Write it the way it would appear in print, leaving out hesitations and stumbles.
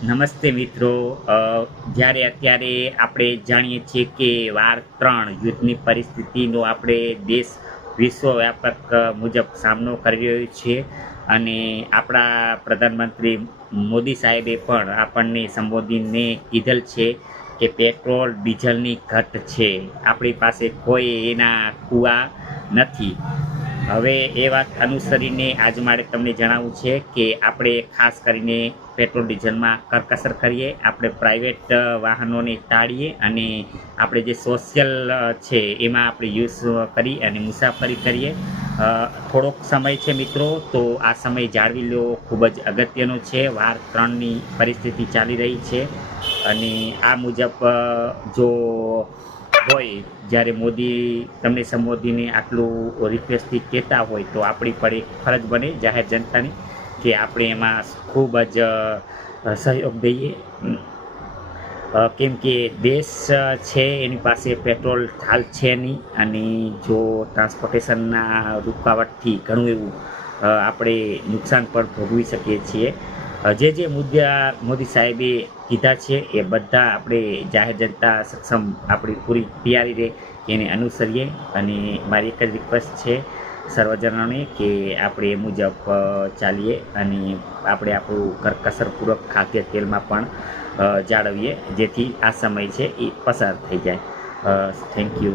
નમસ્તે મિત્રો. જ્યારે અત્યારે આપણે જાણીએ છીએ કે વાર 3 યુદ્ધની પરિસ્થિતિનો આપણે દેશ વિશ્વવ્યાપક મુજબ સામનો કરી રહ્યો છે અને આપણા પ્રધાનમંત્રી મોદી સાહેબે પણ આપણને સંબોધીને કીધેલ છે કે પેટ્રોલ ડીઝલની ઘટ છે, આપણી પાસે કોઈ એના કૂવા નથી. હવે એ વાત અનુસરીને આજ મારે તમને જણાવવું છે કે આપણે ખાસ કરીને પેટ્રોલ ડીઝલમાં કરકસર કરીએ, આપણે પ્રાઇવેટ વાહનોને ટાળીએ અને આપણે જે સોશિયલ છે એમાં આપણે યુઝ કરી અને મુસાફરી કરીએ. થોડોક સમય છે મિત્રો, તો આ સમય જાળવી લેવો ખૂબ જ અગત્યનો છે. વાર 3ની પરિસ્થિતિ ચાલી રહી છે અને આ મુજબ જો હોય, જ્યારે મોદી તમને સંબોધીને આટલું રિક્વેસ્ટથી કહેતા હોય તો આપણી પણ એક ફરજ બને જાહેર જનતાની કે આપણે એમાં ખૂબ જ સહયોગ દઈએ. કેમ કે દેશ છે એની પાસે પેટ્રોલ હાલ છે નહીં અને જો ટ્રાન્સપોર્ટેશનના રૂકાવટથી ઘણું એવું આપણે નુકસાન પણ ભોગવી શકીએ છીએ. જે મુદ્દા મોદી સાહેબે કીધા છે એ બધા આપણે જાહેર જનતા સક્ષમ આપણી પૂરી તૈયારી રહે એને અનુસરીએ. અને મારી એક જ રિક્વેસ્ટ છે સર્વજનોને કે આપણે એ મુજબ ચાલીએ અને આપણે આપણું કરકસરપૂર્વક ખાદ્ય તેલમાં પણ જાળવીએ, જેથી આ સમય છે એ પસાર થઈ જાય. Thank you.